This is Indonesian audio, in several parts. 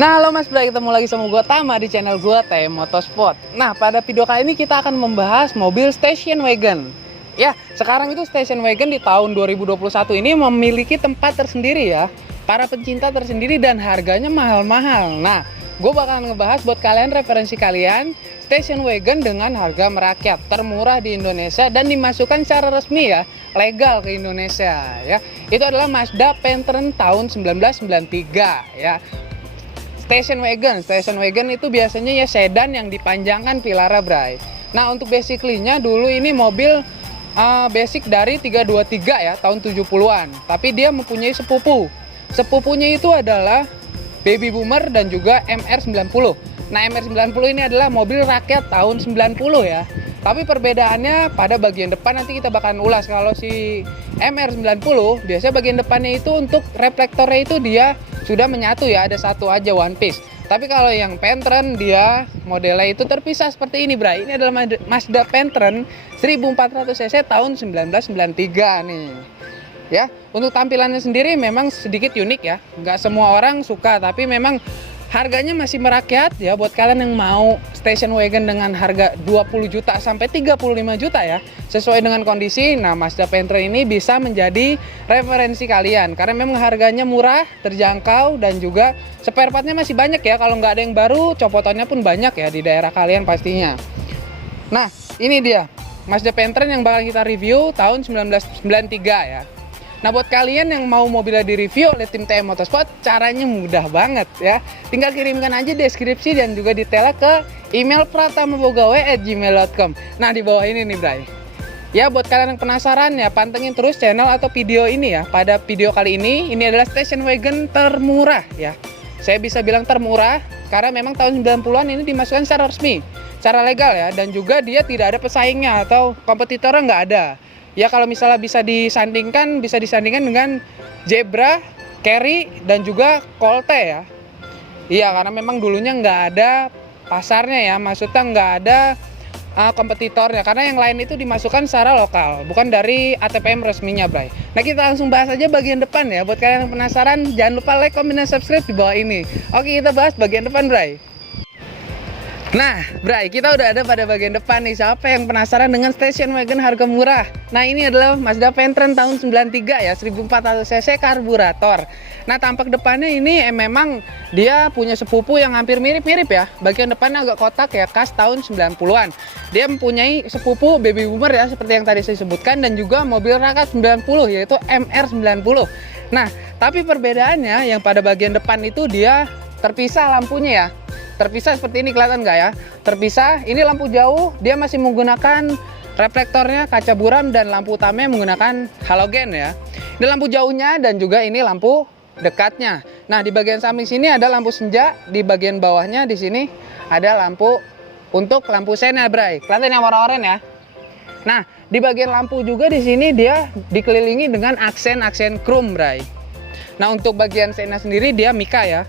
Nah, halo Mas Bray, ketemu lagi sama gue Tama di channel gue TM Motorsport. Nah, pada video kali ini kita akan membahas mobil station wagon. Ya, sekarang itu station wagon di tahun 2021 ini memiliki tempat tersendiri ya, para pencinta tersendiri dan harganya mahal-mahal. Nah, gue bakalan ngebahas buat kalian, referensi kalian station wagon dengan harga merakyat termurah di Indonesia dan dimasukkan secara resmi ya, legal ke Indonesia ya. Itu adalah Mazda Pantren tahun 1993 ya. Station wagon itu biasanya ya sedan yang dipanjangkan pilara, Bray. Nah, untuk basically-nya dulu ini mobil basic dari 323 ya, tahun 70-an. Tapi dia mempunyai sepupu. Sepupunya itu adalah Baby Boomer dan juga MR90. Nah, MR90 ini adalah mobil rakyat tahun 90 ya. Tapi perbedaannya pada bagian depan nanti kita bakalan ulas. Kalau si MR90 biasanya bagian depannya itu untuk reflektornya itu dia sudah menyatu ya, ada satu aja one piece. Tapi kalau yang Pantren dia modelnya itu terpisah seperti ini, Bray. Ini adalah Mazda Pantren 1400 cc tahun 1993 nih. Ya, untuk tampilannya sendiri memang sedikit unik ya. Nggak semua orang suka, tapi memang harganya masih merakyat ya buat kalian yang mau station wagon dengan harga 20 juta sampai 35 juta ya. Sesuai dengan kondisi, nah Mazda Pantren ini bisa menjadi referensi kalian karena memang harganya murah, terjangkau dan juga spare partnya masih banyak ya. Kalau nggak ada yang baru, copotannya pun banyak ya di daerah kalian pastinya. Nah, ini dia Mazda Pantren yang bakal kita review tahun 1993 ya. Nah, buat kalian yang mau mobilnya di-review oleh tim TM Motorsport, caranya mudah banget ya. Tinggal kirimkan aja deskripsi dan juga detailnya ke email pratamabogawe@gmail.com. Nah, di bawah ini nih, Bray. Ya, buat kalian yang penasaran ya, pantengin terus channel atau video ini ya. Pada video kali ini adalah station wagon termurah ya. Saya bisa bilang termurah karena memang tahun 90-an ini dimasukkan secara resmi, secara legal ya. Dan juga dia tidak ada pesaingnya atau kompetitornya nggak ada. Ya, kalau misalnya bisa disandingkan dengan Zebra, Carry, dan juga Colte ya. Iya, karena memang dulunya nggak ada pasarnya ya, maksudnya nggak ada kompetitornya. Karena yang lain itu dimasukkan secara lokal, bukan dari ATPM resminya, Bray. Nah, kita langsung bahas aja bagian depan ya. Buat kalian yang penasaran, jangan lupa like, comment, dan subscribe di bawah ini. Oke, kita bahas bagian depan, Bray. Nah, Bray, kita udah ada pada bagian depan nih. Siapa yang penasaran dengan station wagon harga murah? Nah, ini adalah Mazda Pantren tahun 93 ya, 1400 cc karburator. Nah, tampak depannya ini memang dia punya sepupu yang hampir mirip-mirip ya. Bagian depannya agak kotak ya, khas tahun 90-an. Dia mempunyai sepupu Baby Boomer ya, seperti yang tadi saya sebutkan, dan juga mobil rakyat 90 yaitu MR90. Nah, tapi perbedaannya yang pada bagian depan itu dia terpisah lampunya ya. Terpisah seperti ini, kelihatan nggak ya? Terpisah, ini lampu jauh, dia masih menggunakan reflektornya, kaca buram, dan lampu utamanya menggunakan halogen ya. Ini lampu jauhnya dan juga ini lampu dekatnya. Nah, di bagian samping sini ada lampu senja, di bagian bawahnya di sini ada lampu untuk lampu senya, Bray. Kelihatan yang warna oranye ya. Nah, di bagian lampu juga di sini dia dikelilingi dengan aksen-aksen chrome, Bray. Nah, untuk bagian senya sendiri dia mica ya.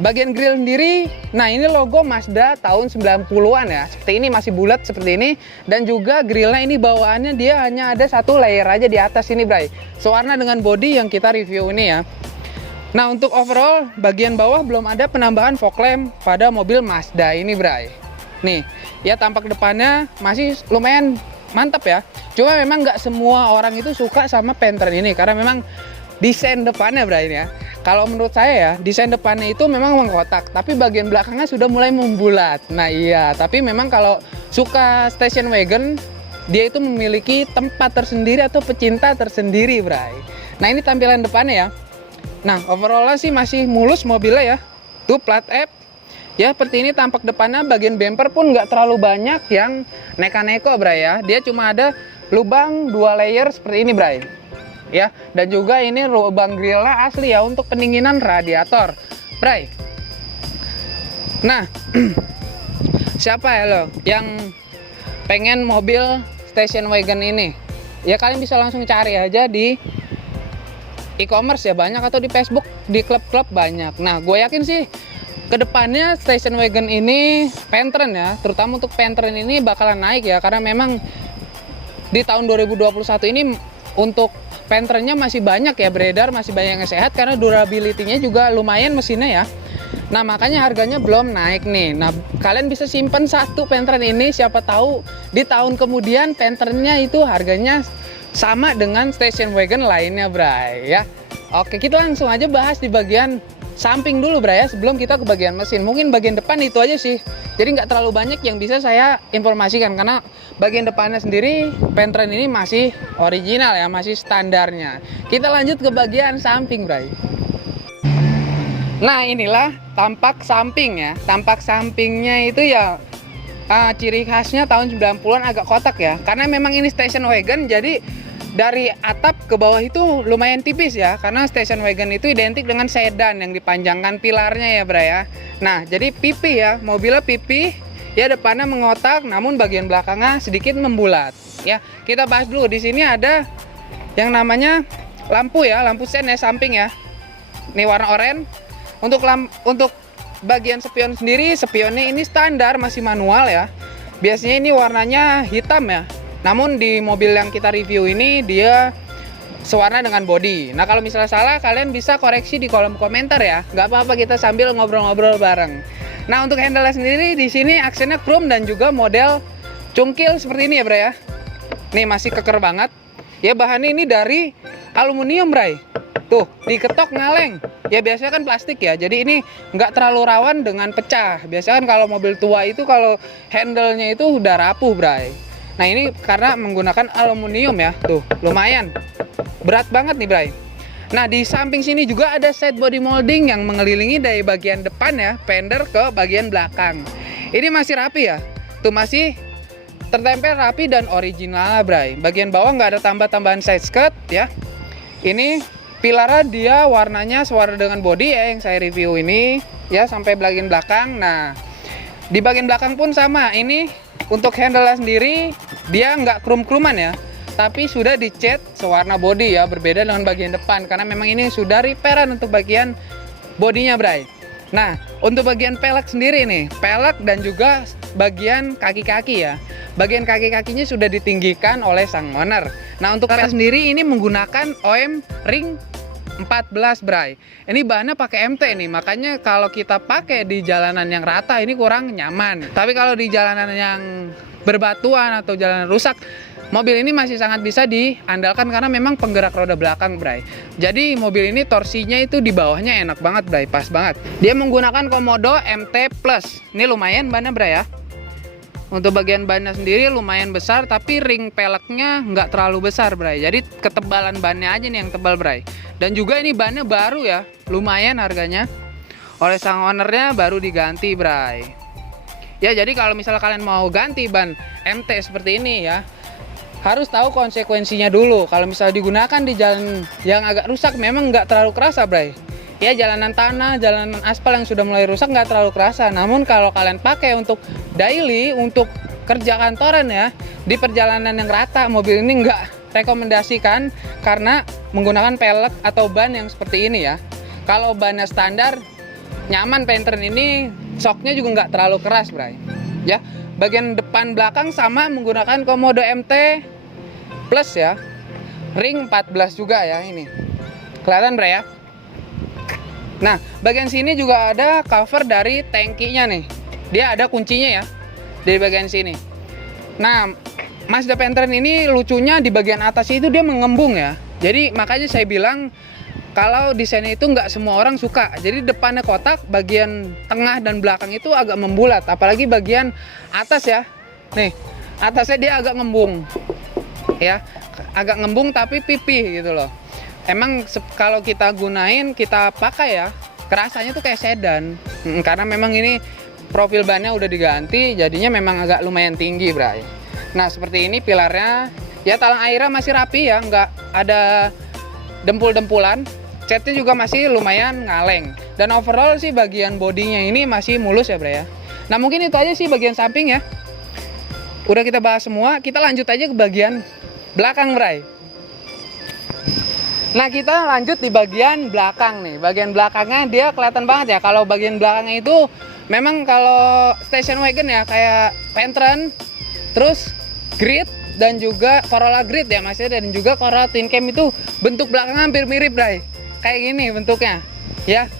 Bagian grill sendiri, nah ini logo Mazda tahun 90-an ya. Seperti ini, masih bulat seperti ini. Dan juga grillnya ini bawaannya dia hanya ada satu layer aja di atas ini, Bray. Sewarna dengan body yang kita review ini ya. Nah, untuk overall bagian bawah belum ada penambahan fog lamp pada mobil Mazda ini, Bray. Nih, ya tampak depannya masih lumayan mantap ya. Cuma memang nggak semua orang itu suka sama Pantren ini karena memang desain depannya, Bray, ini ya. Kalau menurut saya ya, desain depannya itu memang mengkotak, tapi bagian belakangnya sudah mulai membulat. Nah iya, tapi memang kalau suka station wagon, dia itu memiliki tempat tersendiri atau pecinta tersendiri, Bray. Nah, ini tampilan depannya ya. Nah, overall sih masih mulus mobilnya ya. Tuh plat F. Ya, seperti ini tampak depannya. Bagian bumper pun nggak terlalu banyak yang neka-neko, Bray ya. Dia cuma ada lubang 2 layer seperti ini, Bray. Ya, dan juga ini lubang grillnya asli ya untuk pendinginan radiator, Bray. Nah, siapa ya lo yang pengen mobil station wagon ini? Ya, kalian bisa langsung cari aja di e-commerce ya, banyak, atau di Facebook, di klub-klub banyak. Nah, gue yakin sih kedepannya station wagon ini, Pantren ya, terutama untuk Pantren ini bakalan naik ya, karena memang di tahun 2021 ini untuk Pantrennya masih banyak ya beredar, masih banyak yang sehat karena durability-nya juga lumayan mesinnya ya. Nah, makanya harganya belum naik nih. Nah, kalian bisa simpen satu Pentren ini, siapa tahu di tahun kemudian Pentrennya itu harganya sama dengan station wagon lainnya, Bray, ya. Oke, kita langsung aja bahas di bagian samping dulu, Bray, ya, sebelum kita ke bagian mesin. Mungkin bagian depan itu aja sih. Jadi nggak terlalu banyak yang bisa saya informasikan, karena bagian depannya sendiri Pentren ini masih original ya, masih standarnya. Kita lanjut ke bagian samping, Bray. Nah, inilah tampak samping ya. Tampak sampingnya itu ya ciri khasnya tahun 90-an agak kotak ya. Karena memang ini station wagon, jadi dari atap ke bawah itu lumayan tipis ya. Karena station wagon itu identik dengan sedan yang dipanjangkan pilarnya ya, Bray, ya. Nah, jadi pipi ya, mobilnya pipi ya, depannya mengotak namun bagian belakangnya sedikit membulat ya. Kita bahas dulu, di sini ada yang namanya lampu ya, lampu sen ya, samping ya. Ini warna oranye. Untuk bagian spion sendiri, spionnya ini standar, masih manual ya. Biasanya ini warnanya hitam ya. Namun di mobil yang kita review ini dia sewarna dengan body. Nah, kalau misalnya salah kalian bisa koreksi di kolom komentar ya. Nggak apa-apa, kita sambil ngobrol-ngobrol bareng. Nah, untuk handle sendiri di sini aksennya chrome dan juga model cungkil seperti ini ya, Bray, ya. Nih masih keker banget. Ya, bahannya ini dari aluminium, Bray. Tuh, diketok ngaleng. Ya biasanya kan plastik ya, jadi ini nggak terlalu rawan dengan pecah. Biasanya kan kalau mobil tua itu kalau handle-nya itu udah rapuh, Bray. Nah, ini karena menggunakan aluminium ya, tuh lumayan berat banget nih, Bray. Nah, di samping sini juga ada side body molding yang mengelilingi dari bagian depan ya, fender ke bagian belakang. Ini masih rapi ya, tuh masih tertempel rapi dan original, Bray. Bagian bawah nggak ada tambah-tambahan side skirt ya. Ini pilarnya dia warnanya sewarna dengan body ya, yang saya review ini ya, sampai bagian belakang. Nah, di bagian belakang pun sama. Ini untuk handle sendiri dia nggak krum-kruman ya, tapi sudah dicat sewarna body ya, berbeda dengan bagian depan karena memang ini sudah repairan untuk bagian bodinya, Bray. Nah, untuk bagian pelek sendiri nih, pelek dan juga bagian kaki-kaki ya. Bagian kaki-kakinya sudah ditinggikan oleh sang owner. Nah, untuk pelek sendiri ini menggunakan OM ring 14, Bray. Ini bahannya pakai MT nih, makanya kalau kita pakai di jalanan yang rata ini kurang nyaman. Tapi kalau di jalanan yang berbatuan atau jalanan rusak, mobil ini masih sangat bisa diandalkan karena memang penggerak roda belakang, Bray. Jadi mobil ini torsinya itu di bawahnya enak banget, Bray, pas banget. Dia menggunakan komodo MT Plus. Ini lumayan bannya, Bray, ya. Untuk bagian bannya sendiri lumayan besar, tapi ring peleknya nggak terlalu besar, Bray. Jadi ketebalan bannya aja nih yang tebal, Bray. Dan juga ini bannya baru ya, lumayan harganya. Oleh sang ownernya baru diganti, Bray. Ya, jadi kalau misalnya kalian mau ganti ban MT seperti ini ya, harus tahu konsekuensinya dulu. Kalau misalnya digunakan di jalan yang agak rusak, memang nggak terlalu kerasa, Bray. Ya, jalanan tanah, jalanan aspal yang sudah mulai rusak nggak terlalu kerasa. Namun kalau kalian pakai untuk daily, untuk kerja kantoran ya, di perjalanan yang rata, mobil ini nggak rekomendasikan karena menggunakan pelek atau ban yang seperti ini ya. Kalau bannya standar, nyaman Pentren ini, shocknya juga nggak terlalu keras, Bray. Ya, bagian depan belakang sama menggunakan komodo MT Plus ya, ring 14 juga ya ini. Kelihatan, Bray, ya. Nah, bagian sini juga ada cover dari tangkinya nih. Dia ada kuncinya ya, di bagian sini. Nah, Mazda Pentren ini lucunya di bagian atas itu dia mengembung ya. Jadi makanya saya bilang kalau desainnya itu nggak semua orang suka. Jadi depannya kotak, bagian tengah dan belakang itu agak membulat. Apalagi bagian atas ya. Nih, atasnya dia agak ngembung. Ya, agak ngembung tapi pipih gitu loh. Emang kalau kita gunain, kita pakai ya, kerasanya tuh kayak sedan. Karena memang ini profil bannya udah diganti, jadinya memang agak lumayan tinggi, Bray. Nah, seperti ini pilarnya. Ya, talang airnya masih rapi ya, nggak ada dempul-dempulan. Catnya juga masih lumayan ngaleng. Dan overall sih bagian bodinya ini masih mulus ya, Bray, ya. Nah, mungkin itu aja sih bagian samping ya. Udah kita bahas semua, kita lanjut aja ke bagian belakang, Bray. Nah, kita lanjut di bagian belakang nih. Bagian belakangnya dia kelihatan banget ya. Kalau bagian belakangnya itu memang kalau station wagon ya, kayak Pentren, terus Grid dan juga Corolla Grid ya Mas ya, dan juga Corolla Twin Cam itu bentuk belakangnya hampir mirip, Bray. Kayak gini bentuknya. Ya.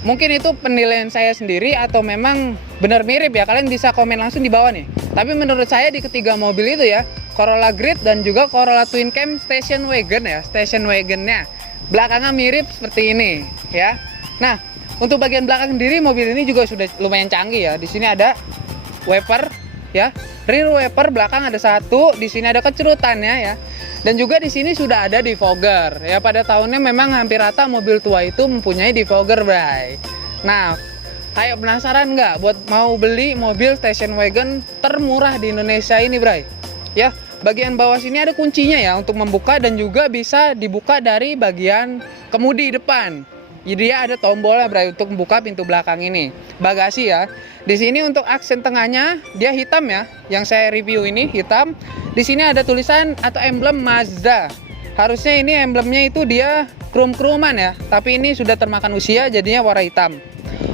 Mungkin itu penilaian saya sendiri atau memang benar mirip ya, kalian bisa komen langsung di bawah nih. Tapi menurut saya di ketiga mobil itu ya, Corolla Grid dan juga Corolla Twin Cam Station Wagon ya, Station Wagonnya belakangnya mirip seperti ini ya. Nah, untuk bagian belakang sendiri mobil ini juga sudah lumayan canggih ya. Di sini ada wiper ya, rear wiper belakang ada satu, di sini ada kecerutannya ya. Dan juga di sini sudah ada defogger ya. Pada tahunnya memang hampir rata mobil tua itu mempunyai defogger, bray. Nah, ayo penasaran nggak buat mau beli mobil station wagon termurah di Indonesia ini, bray? Ya, bagian bawah sini ada kuncinya ya untuk membuka dan juga bisa dibuka dari bagian kemudi depan. Jadi dia ada tombolnya, bray, untuk membuka pintu belakang ini. Bagasi ya. Di sini untuk aksen tengahnya dia hitam ya. Yang saya review ini hitam. Di sini ada tulisan atau emblem Mazda. Harusnya ini emblemnya itu dia krum-kruman ya. Tapi ini sudah termakan usia jadinya warna hitam.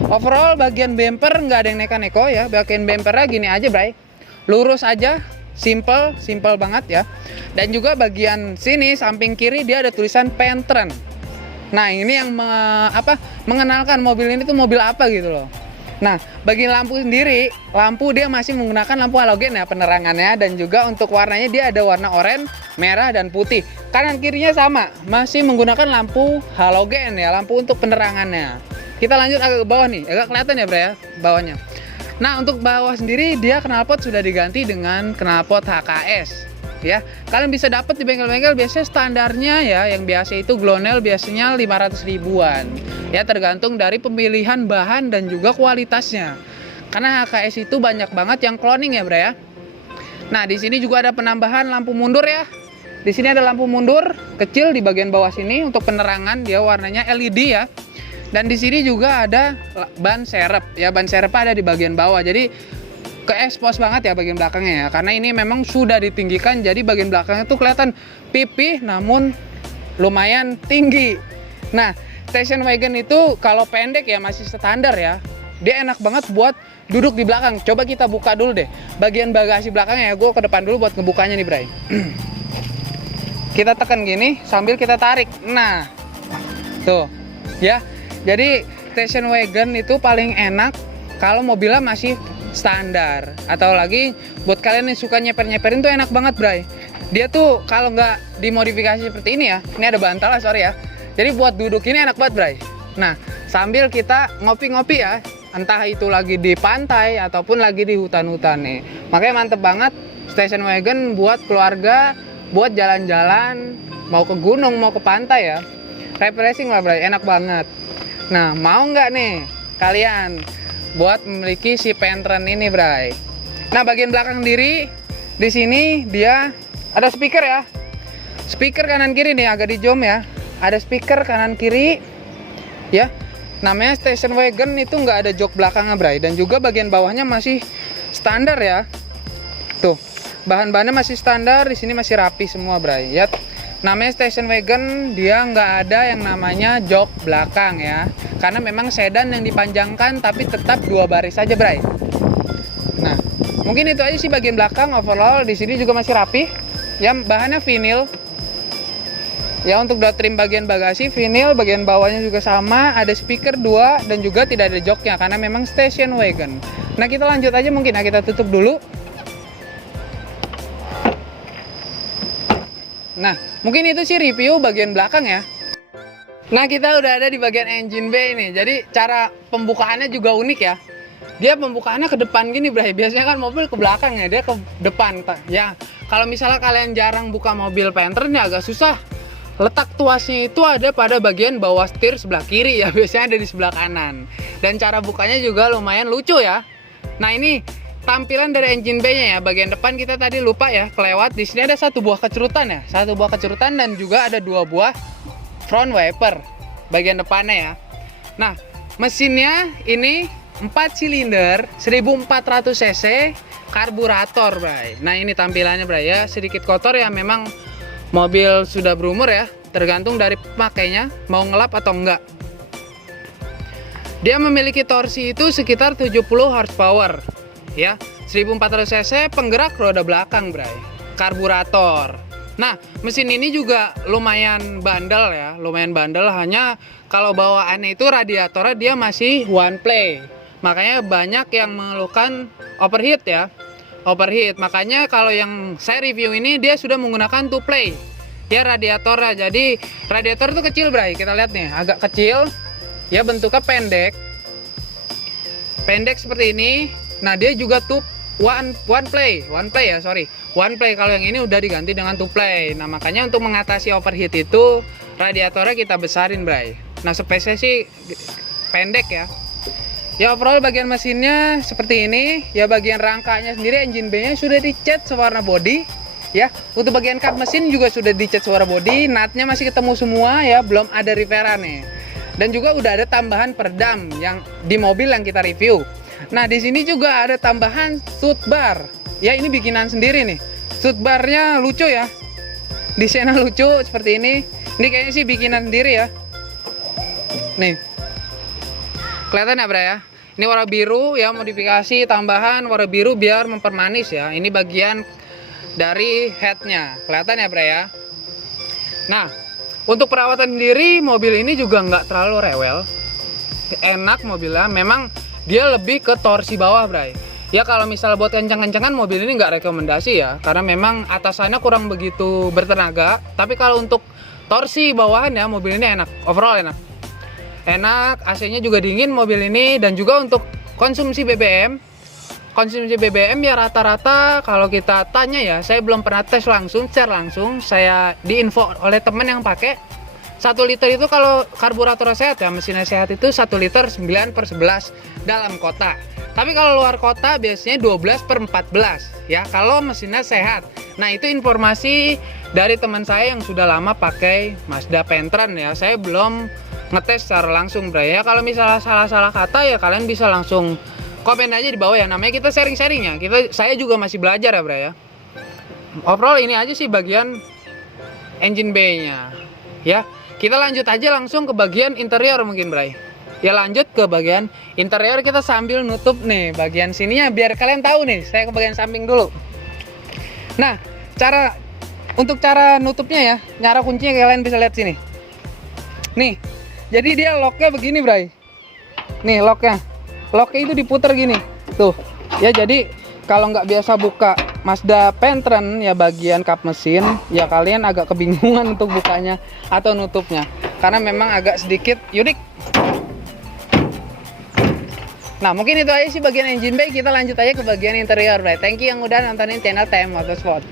Overall bagian bumper nggak ada yang neko-neko ya. Bagian bumpernya gini aja, bray. Lurus aja. Simple banget ya. Dan juga bagian sini samping kiri dia ada tulisan Pentren. Nah, ini yang mengenalkan mobil ini tuh mobil apa gitu loh. Nah, bagi lampu sendiri, lampu dia masih menggunakan lampu halogen ya penerangannya, dan juga untuk warnanya dia ada warna oranye, merah, dan putih. Kanan kirinya sama, masih menggunakan lampu halogen ya, lampu untuk penerangannya. Kita lanjut agak ke bawah nih, agak kelihatan ya, bro ya, bawahnya. Nah, untuk bawah sendiri dia knalpot sudah diganti dengan knalpot HKS. Ya, kalian bisa dapat di bengkel-bengkel biasanya standarnya ya, yang biasa itu Glonel biasanya 500 ribuan. Ya, tergantung dari pemilihan bahan dan juga kualitasnya. Karena HKS itu banyak banget yang cloning ya, bro ya. Nah, di sini juga ada penambahan lampu mundur ya. Di sini ada lampu mundur kecil di bagian bawah sini untuk penerangan, dia warnanya LED ya. Dan di sini juga ada ban serep ya, ban serep ada di bagian bawah. Jadi ke-expose banget ya bagian belakangnya ya, karena ini memang sudah ditinggikan, jadi bagian belakangnya tuh kelihatan pipih namun lumayan tinggi. Nah, station wagon itu kalau pendek ya masih standar ya, dia enak banget buat duduk di belakang. Coba kita buka dulu deh bagian bagasi belakangnya ya, gue ke depan dulu buat ngebukanya nih, bray. Kita tekan gini sambil kita tarik, nah tuh ya. Jadi station wagon itu paling enak kalau mobilnya masih standar, atau lagi buat kalian yang suka nyeper-nyeperin tuh enak banget, bray. Dia tuh kalau nggak dimodifikasi seperti ini ya, ini ada bantal lah, sorry ya, jadi buat duduk ini enak banget, bray. Nah, sambil kita ngopi-ngopi ya, entah itu lagi di pantai ataupun lagi di hutan-hutan nih, makanya mantep banget station wagon buat keluarga, buat jalan-jalan, mau ke gunung, mau ke pantai ya, refreshing lah, bray, enak banget. Nah, mau nggak nih kalian buat memiliki si Pentren ini, bray? Nah, bagian belakang diri di sini dia ada speaker ya. Speaker kanan kiri nih agak di zoom ya. Ada speaker kanan kiri ya. Namanya station wagon itu nggak ada jok belakangnya, bray. Dan juga bagian bawahnya masih standar ya. Tuh, bahan-bahannya masih standar, di sini masih rapi semua, bray. Ya. Namanya station wagon, dia nggak ada yang namanya jok belakang ya. Karena memang sedan yang dipanjangkan tapi tetap dua baris saja, bray. Nah, mungkin itu aja sih bagian belakang. Overall di sini juga masih rapi. Ya, bahannya vinil. Ya, untuk door trim bagian bagasi vinil, bagian bawahnya juga sama, ada speaker 2 dan juga tidak ada joknya karena memang station wagon. Nah, kita lanjut aja mungkin. Nah, kita tutup dulu. Nah, mungkin itu sih review bagian belakang ya. Nah, kita udah ada di bagian engine bay ini. Jadi cara pembukaannya juga unik ya. Dia pembukaannya ke depan gini, bray. Biasanya kan mobil ke belakang ya, dia ke depan. Ya, kalau misalnya kalian jarang buka mobil Pentren ya agak susah. Letak tuasnya itu ada pada bagian bawah setir sebelah kiri ya. Biasanya ada di sebelah kanan. Dan cara bukanya juga lumayan lucu ya. Nah, ini tampilan dari engine bay-nya ya. Bagian depan kita tadi lupa ya, kelewat. Di sini ada satu buah kecerutan ya. Satu buah kecerutan dan juga ada 2 buah front wiper bagian depannya ya. Nah, mesinnya ini 4 silinder 1400 cc karburator, bray. Nah, ini tampilannya, bray ya. Sedikit kotor ya, memang mobil sudah berumur ya. Tergantung dari pemakainya mau ngelap atau enggak. Dia memiliki torsi itu sekitar 70 horsepower ya. 1400 cc penggerak roda belakang, bray. Karburator. Nah, mesin ini juga lumayan bandel ya, lumayan bandel. Hanya kalau bawaannya itu radiatornya dia masih one play. Makanya banyak yang mengeluhkan overheat ya, overheat. Makanya kalau yang saya review ini dia sudah menggunakan two play ya radiatornya. Jadi radiator itu kecil Bray, kita lihat nih, agak kecil ya, bentuknya pendek seperti ini. Nah, dia juga one play ya, one play. Kalau yang ini udah diganti dengan two play. Nah, makanya untuk mengatasi overheat itu radiatornya kita besarin Bray. Nah, spesiesnya sih pendek ya. Ya, overall bagian mesinnya seperti ini ya. Bagian rangkanya sendiri, engine bay-nya sudah dicat sewarna body ya. Untuk bagian kap mesin juga sudah dicat sewarna body. Nutnya masih ketemu semua ya, belum ada repairan nih. Dan juga udah ada tambahan peredam yang di mobil yang kita review. Nah, di sini juga ada tambahan soot bar. Ya, ini bikinan sendiri nih. Soot barnya lucu ya. Desainnya lucu seperti ini. Ini kayaknya sih bikinan sendiri ya. Nih. Kelihatan ya, Bray ya? Ini warna biru ya, modifikasi tambahan warna biru biar mempermanis ya. Ini bagian dari headnya. Kelihatan ya, Bray ya? Nah, untuk perawatan sendiri mobil ini juga nggak terlalu rewel. Enak mobilnya. Memang dia lebih ke torsi bawah Bray. Ya, kalau misalnya buat kencang-kencangan mobil ini nggak rekomendasi ya, karena memang atasannya kurang begitu bertenaga. Tapi kalau untuk torsi bawahan ya, mobil ini enak, overall enak. Enak, AC-nya juga dingin mobil ini. Dan juga untuk konsumsi BBM ya rata-rata kalau kita tanya ya, saya belum pernah tes langsung, share langsung. Saya diinfo oleh teman yang pakai 1 liter itu kalau karburator sehat ya, mesinnya sehat itu 1 liter 9/11 dalam kota. Tapi kalau luar kota biasanya 12/14 ya kalau mesinnya sehat. Nah, itu informasi dari teman saya yang sudah lama pakai Mazda Pentran ya. Saya belum ngetes secara langsung Bray ya. Kalau misalnya salah-salah kata ya kalian bisa langsung komen aja di bawah ya. Namanya kita sharing-sharing ya. Saya juga masih belajar ya Bray ya. Overall ini aja sih bagian engine bay-nya ya. Kita lanjut aja langsung ke bagian interior mungkin Bray. Ya, lanjut ke bagian interior, kita sambil nutup nih bagian sininya biar kalian tahu nih. Saya ke bagian samping dulu. Nah, untuk cara nutupnya ya, cara kuncinya kalian bisa lihat sini. Nih, jadi dia locknya begini Bray. Nih locknya itu diputer gini tuh ya. Jadi kalau nggak biasa buka Mazda Pentran ya bagian kap mesin ya, kalian agak kebingungan untuk bukanya atau nutupnya karena memang agak sedikit unik. Nah, mungkin itu aja sih bagian engine bay. Kita lanjut aja ke bagian interior Bray. Thank you yang udah nontonin channel TM Motorsport.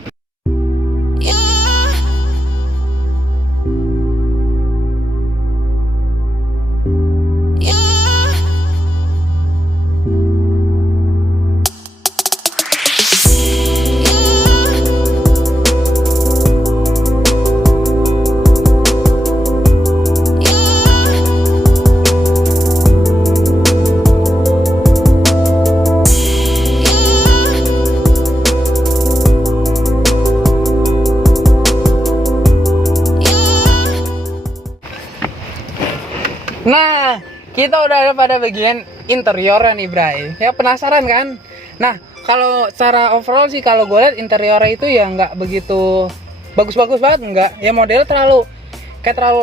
Nah, kita udah ada pada bagian interiornya nih Bray. Ya, penasaran kan? Nah, kalau secara overall sih kalau gue lihat interiornya itu ya nggak begitu bagus-bagus banget, nggak. Ya modelnya terlalu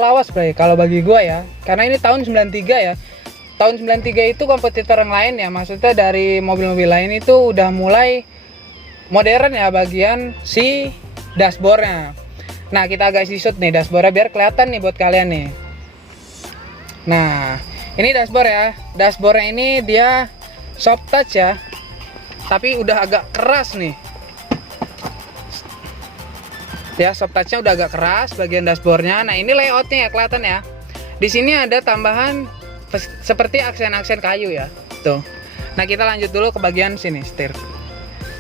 lawas Bray kalau bagi gue ya. Karena ini tahun 93 ya. Tahun 93 itu kompetitor yang lain ya. Maksudnya dari mobil-mobil lain itu udah mulai modern ya bagian si dashboardnya. Nah, kita agak sisut nih dashboardnya biar kelihatan nih buat kalian nih. Nah, ini dashboard ya. Dashboardnya ini dia soft touch ya, tapi udah agak keras nih. Ya, soft touchnya udah agak keras bagian dashboardnya. Nah, ini layoutnya ya kelihatan ya. Di sini ada tambahan seperti aksen-aksen kayu ya. Tuh. Nah, kita lanjut dulu ke bagian sini setir.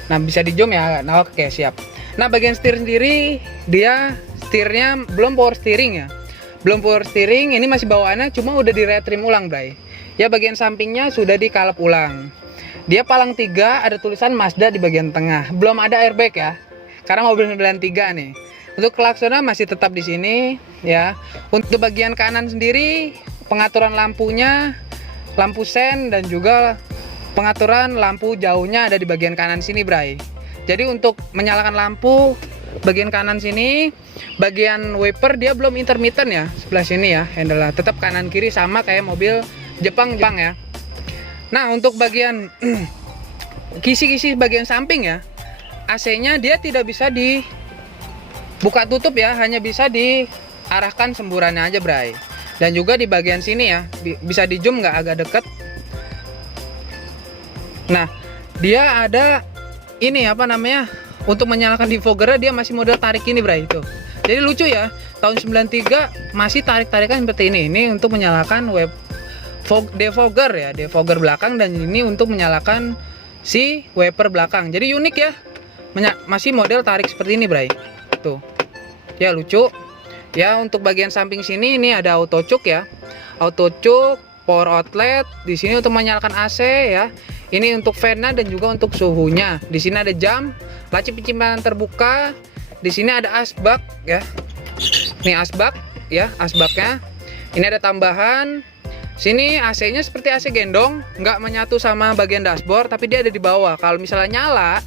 Nah, bisa di zoom ya. Nah, oke, siap. Nah, bagian setir sendiri dia setirnya belum power steering ya. Belum power steering, ini masih bawaannya cuma udah di retrim ulang Bray. Ya, bagian sampingnya sudah dikalep ulang. Dia palang 3, ada tulisan Mazda di bagian tengah. Belum ada airbag ya. Karena mobil 93 nih. Untuk klaksonnya masih tetap di sini ya. Untuk bagian kanan sendiri pengaturan lampunya, lampu sen dan juga pengaturan lampu jauhnya ada di bagian kanan sini Bray. Jadi untuk menyalakan lampu bagian kanan sini, bagian wiper dia belum intermittent ya, sebelah sini ya handle, tetap kanan kiri sama kayak mobil Jepang ya. Nah untuk bagian kisi-kisi bagian samping ya, AC-nya dia tidak bisa dibuka tutup ya, hanya bisa diarahkan semburannya aja bray. Dan juga di bagian sini ya, bisa di zoom nggak agak deket. Nah dia ada ini apa namanya, untuk menyalakan defogger dia masih model tarik ini bray itu. Jadi lucu ya, tahun 93 masih tarik-tarikan seperti ini. Ini untuk menyalakan defogger ya, defogger belakang, dan ini untuk menyalakan si wiper belakang. Jadi unik ya, masih model tarik seperti ini bray. Tuh ya, lucu ya. Untuk bagian samping sini ini ada auto choke ya, auto choke, power outlet. Di sini untuk menyalakan AC ya. Ini untuk fan-nya dan juga untuk suhunya. Di sini ada jam, laci penyimpanan terbuka. Di sini ada asbak ya. Ini asbak ya, asbaknya. Ini ada tambahan. Sini AC-nya seperti AC gendong, nggak menyatu sama bagian dashboard, tapi dia ada di bawah. Kalau misalnya nyala,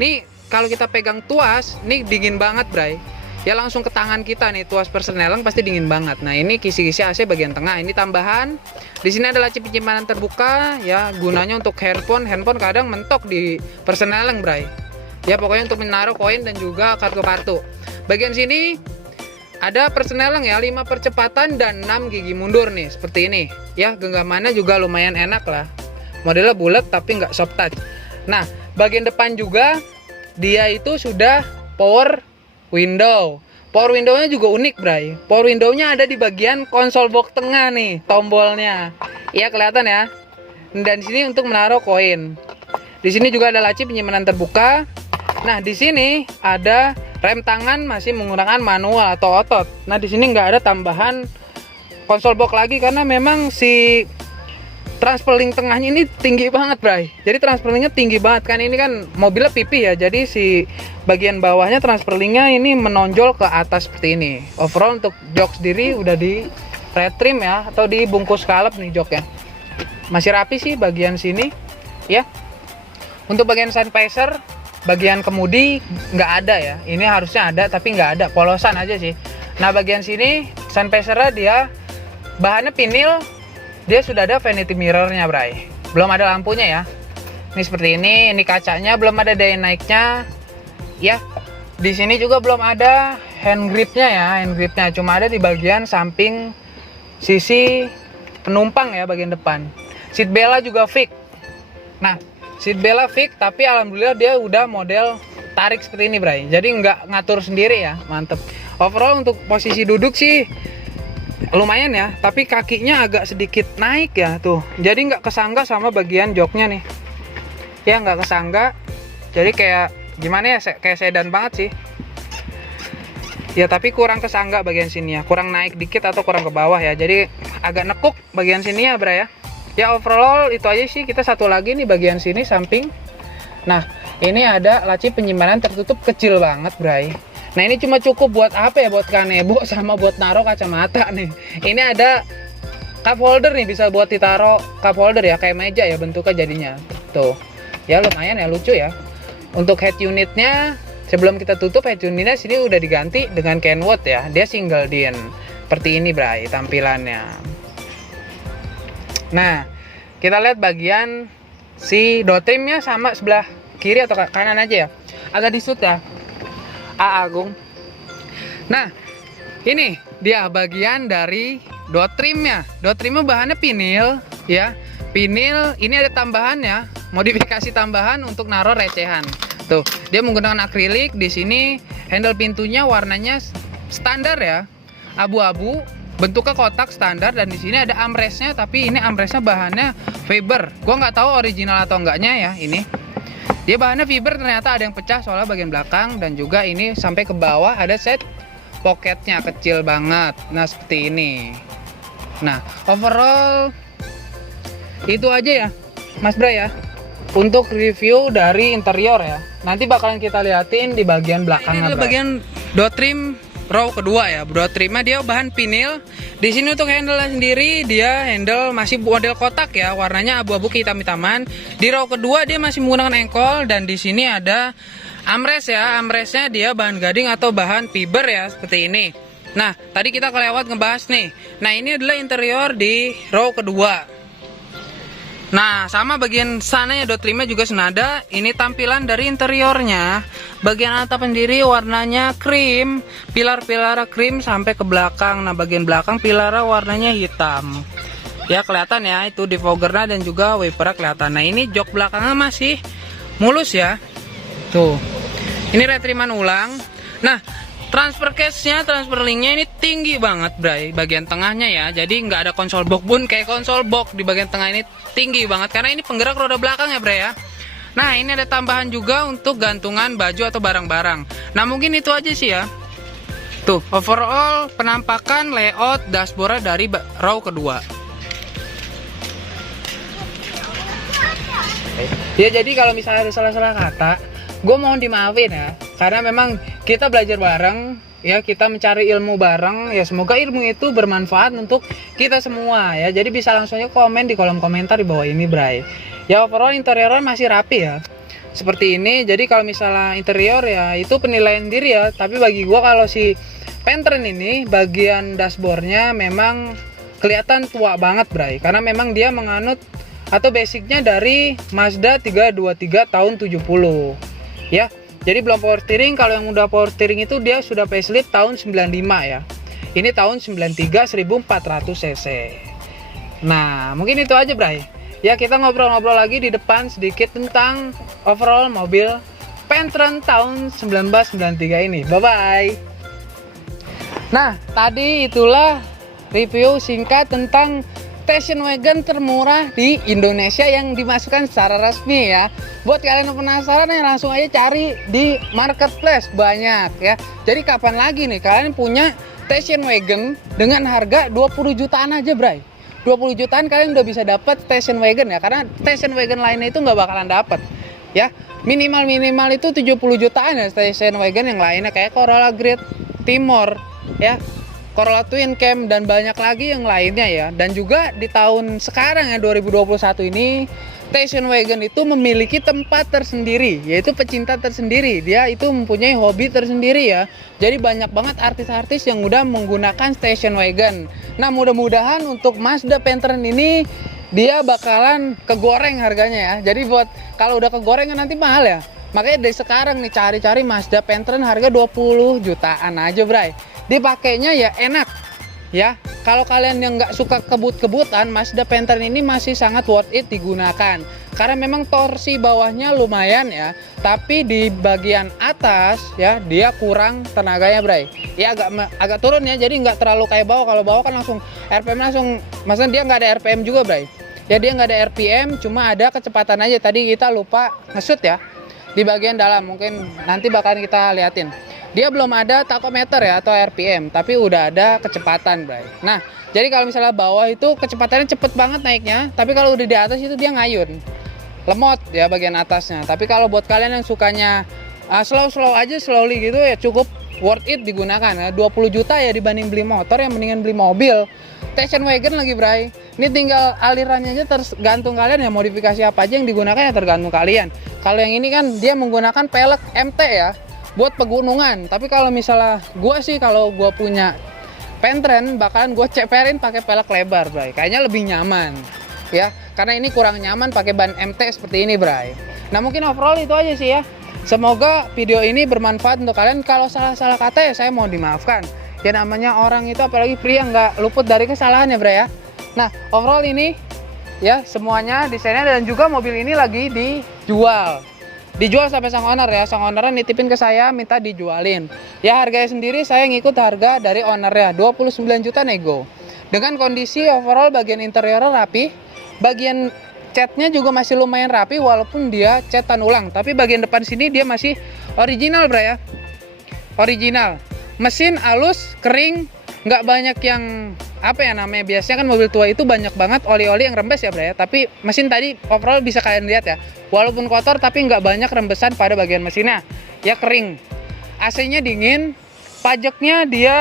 nih kalau kita pegang tuas, nih dingin banget bray. Ya langsung ke tangan kita nih, tuas persneling pasti dingin banget. Nah ini kisi-kisi AC bagian tengah, ini tambahan. Di sini ada laci penyimpanan terbuka ya, gunanya untuk handphone kadang mentok di persneling bray. Ya pokoknya untuk menaruh koin dan juga kartu-kartu. Bagian sini ada persneling ya, 5 percepatan dan 6 gigi mundur nih, seperti ini. Ya genggamannya juga lumayan enak lah. Modelnya bulat tapi nggak soft touch. Nah bagian depan juga dia itu sudah power window. Power window-nya juga unik bray. Power window-nya ada di bagian konsol box tengah nih, tombolnya. Iya kelihatan ya. Dan di sini untuk menaruh koin. Di sini juga ada laci penyimpanan terbuka. Nah di sini ada rem tangan masih menggunakan manual atau otot. Nah di sini nggak ada tambahan konsol box lagi karena memang si transfer link tengahnya ini tinggi banget bray. Jadi transfer linknya tinggi banget kan, ini kan mobilnya pipih ya, jadi si bagian bawahnya transfer linknya ini menonjol ke atas seperti ini. Overall untuk jok sendiri udah di retrim ya, atau dibungkus scallop nih joknya. Masih rapi sih bagian sini ya. Untuk bagian sun visor, bagian kemudi nggak ada ya, ini harusnya ada tapi nggak ada, polosan aja sih. Nah bagian sini sun visornya dia bahannya vinil. Dia sudah ada vanity mirrornya bray, belum ada lampunya ya. Ini seperti ini kacanya belum ada daya naiknya ya. Di sini juga belum ada hand gripnya ya, hand gripnya cuma ada di bagian samping sisi penumpang ya, bagian depan. Seat bella juga fix. Nah seat bella fix, tapi alhamdulillah dia udah model tarik seperti ini bray, jadi nggak ngatur sendiri ya, mantep. Overall untuk posisi duduk sih lumayan ya, tapi kakinya agak sedikit naik ya tuh, jadi nggak kesangga sama bagian joknya nih ya, nggak kesangga, jadi kayak gimana ya, kayak sedan banget sih ya, tapi kurang kesangga bagian sini ya, kurang naik dikit atau kurang ke bawah ya, jadi agak nekuk bagian sini ya bray ya. Ya overall itu aja sih. Kita satu lagi nih bagian sini samping. Nah ini ada laci penyimpanan tertutup kecil banget bray. Nah ini cuma cukup buat apa ya, buat kanebo sama buat naruh kacamata nih. Ini ada cup holder nih, bisa buat ditaruh cup holder ya, kayak meja ya bentuknya jadinya. Tuh ya lumayan ya, lucu ya. Untuk head unitnya, sebelum kita tutup head unitnya sini udah diganti dengan Kenwood ya. Dia single din seperti ini bray tampilannya. Nah kita lihat bagian si door trimnya sama sebelah kiri atau kanan aja ya, agak disut ya Agung. Nah ini dia bagian dari door trimnya. Door trimnya bahannya vinil ya, vinil. Ini ada tambahannya, modifikasi tambahan untuk naruh recehan. Tuh dia menggunakan akrilik. Di sini handle pintunya warnanya standar ya, abu-abu, bentuknya kotak standar. Dan di sini ada armrestnya, tapi ini armrestnya bahannya fiber. Gua nggak tahu original atau enggaknya ya. Ini dia bahannya fiber, ternyata ada yang pecah soalnya bagian belakang. Dan juga ini sampai ke bawah ada set pocketnya kecil banget. Nah seperti ini. Nah overall itu aja ya Mas Bray ya untuk review dari interior ya. Nanti bakalan kita liatin di bagian belakangnya. Ini adalah bagian door trim row kedua ya. Door trimnya dia bahan vinil. Di sini untuk handle sendiri dia handle masih model kotak ya, warnanya abu-abu kehitam-hitaman. Di row kedua dia masih menggunakan engkol, dan di sini ada Armrest ya, armrestnya dia bahan gading atau bahan fiber ya, seperti ini. Nah, tadi kita kelewat ngebahas nih. Nah, ini adalah interior di row kedua. Nah, sama bagian sana ya .5 juga senada. Ini tampilan dari interiornya. Bagian atap sendiri warnanya krim, pilar-pilar krim sampai ke belakang. Nah, bagian belakang pilar warnanya hitam. Ya, kelihatan ya, itu defoggernya dan juga wipernya kelihatan. Nah, ini jok belakangnya masih mulus ya. Tuh. Ini retriman ulang. Nah, transfer case-nya, transfer link-nya ini tinggi banget, Bray. Bagian tengahnya ya. Jadi nggak ada konsol box pun kayak konsol box di bagian tengah ini tinggi banget karena ini penggerak roda belakang ya, Bray ya. Nah, ini ada tambahan juga untuk gantungan baju atau barang-barang. Nah, mungkin itu aja sih ya. Tuh, overall penampakan layout dashboard dari row kedua. Ya, jadi kalau misalnya ada salah-salah kata, gue mohon dimaafin ya, karena memang kita belajar bareng ya, kita mencari ilmu bareng ya, semoga ilmu itu bermanfaat untuk kita semua ya. Jadi bisa langsung aja komen di kolom komentar di bawah ini, Bray. Ya, overall interiornya masih rapi ya, seperti ini. Jadi kalau misalnya interior ya itu penilaian diri ya, tapi bagi gue kalau si Pentren ini bagian dashboardnya memang kelihatan tua banget, Bray, karena memang dia menganut atau basicnya dari Mazda 323 tahun 70 ya. Jadi belum power steering. Kalau yang udah power steering itu dia sudah facelift tahun 95 ya. Ini tahun 93 1400 cc. Nah, mungkin itu aja, Bray. Ya, kita ngobrol-ngobrol lagi di depan sedikit tentang overall mobil Pentren tahun 1993 ini. Bye bye. Nah, tadi itulah review singkat tentang station wagon termurah di Indonesia yang dimasukkan secara resmi ya. Buat kalian yang penasaran ya, langsung aja cari di marketplace, banyak ya. Jadi kapan lagi nih kalian punya station wagon dengan harga 20 jutaan aja, Bray. 20 jutaan kalian udah bisa dapat station wagon ya, karena station wagon lainnya itu nggak bakalan dapat ya. Minimal itu 70 jutaan ya station wagon yang lainnya, kayak Corolla Great Timor ya, Corolla Twin Cam, dan banyak lagi yang lainnya ya. Dan juga di tahun sekarang ya, 2021 ini, station wagon itu memiliki tempat tersendiri, yaitu pecinta tersendiri. Dia itu mempunyai hobi tersendiri ya. Jadi banyak banget artis-artis yang udah menggunakan station wagon. Nah, mudah-mudahan untuk Mazda Pentren ini dia bakalan kegoreng harganya ya. Jadi buat kalau udah kegoreng nanti mahal ya. Makanya dari sekarang nih cari-cari Mazda Pentren harga 20 jutaan aja, Bray. Dipakainya ya enak ya. Kalau kalian yang nggak suka kebut-kebutan, Mazda Pentren ini masih sangat worth it digunakan karena memang torsi bawahnya lumayan ya, tapi di bagian atas ya dia kurang tenaganya, Bray. Ya agak turun ya, jadi nggak terlalu kayak bawah. Kalau bawah kan langsung RPM langsung, maksudnya dia nggak ada RPM juga, Bray. Ya dia nggak ada RPM, cuma ada kecepatan aja. Tadi kita lupa nge-shoot ya di bagian dalam, mungkin nanti bakalan kita liatin. Dia belum ada tachometer ya atau RPM, tapi udah ada kecepatan, Bray. Nah, jadi kalau misalnya bawah itu kecepatannya cepet banget naiknya, tapi kalau udah di atas itu dia ngayun, lemot ya bagian atasnya. Tapi kalau buat kalian yang sukanya slow aja, slowly gitu ya, cukup worth it digunakan ya. 20 juta ya dibanding beli motor, yang mendingan beli mobil station wagon lagi, Bray. Ini tinggal alirannya aja tergantung kalian ya, modifikasi apa aja yang digunakan ya tergantung kalian. Kalau yang ini kan dia menggunakan pelek MT ya buat pegunungan. Tapi kalau misalnya gue sih, kalau gue punya Pentren bakalan gue ceperin pakai pelek lebar, Bray. Kayaknya lebih nyaman ya, karena ini kurang nyaman pakai ban MT seperti ini, Bray. Nah, mungkin overall itu aja sih ya. Semoga video ini bermanfaat untuk kalian. Kalau salah-salah kata ya saya mau dimaafkan ya, namanya orang itu apalagi pria nggak luput dari kesalahan ya, Bray ya. Nah, overall ini ya semuanya desainnya, dan juga mobil ini lagi dijual sampai sang owner ya. Sang ownernya nitipin ke saya, minta dijualin ya. Harganya sendiri saya ngikut harga dari ownernya, 29 juta nego. Dengan kondisi overall bagian interiornya rapi, bagian catnya juga masih lumayan rapi walaupun dia catan ulang. Tapi bagian depan sini dia masih original, Bray ya. Original. Mesin halus, kering, nggak banyak yang apa ya namanya, biasanya kan mobil tua itu banyak banget oli-oli yang rembes ya, Bray ya. Tapi mesin tadi overall bisa kalian lihat ya, walaupun kotor tapi nggak banyak rembesan pada bagian mesinnya ya, kering. AC-nya dingin. Pajaknya dia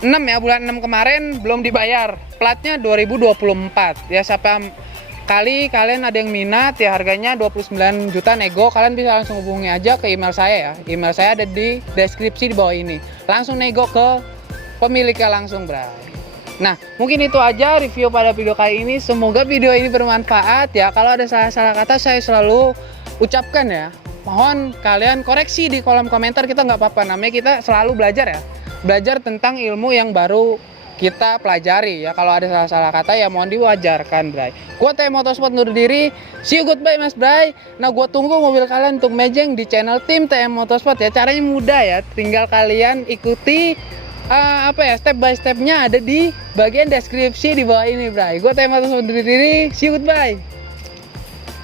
6 ya, bulan 6 kemarin belum dibayar. Platnya 2024 ya. Siapa kali kalian ada yang minat ya, harganya 29 juta nego, kalian bisa langsung hubungi aja ke email saya ya. Email saya ada di deskripsi di bawah ini. Langsung nego ke pemiliknya langsung, Bray. Nah, mungkin itu aja review pada video kali ini. Semoga video ini bermanfaat ya. Kalau ada salah-salah kata saya selalu ucapkan ya. Mohon kalian koreksi di kolom komentar, kita nggak apa-apa. Namanya kita selalu belajar ya. Belajar tentang ilmu yang baru kita pelajari ya. Kalau ada salah-salah kata ya mohon diwajarkan, Bray. Gua TM Motorsport undur diri. See you goodbye, Mas Bray. Nah, gua tunggu mobil kalian untuk mejeng di channel tim TM Motorsport ya. Caranya mudah ya. Tinggal kalian ikuti step by stepnya ada di bagian deskripsi di bawah ini, Bray. Gue TM Motorsport undur diri. See you goodbye.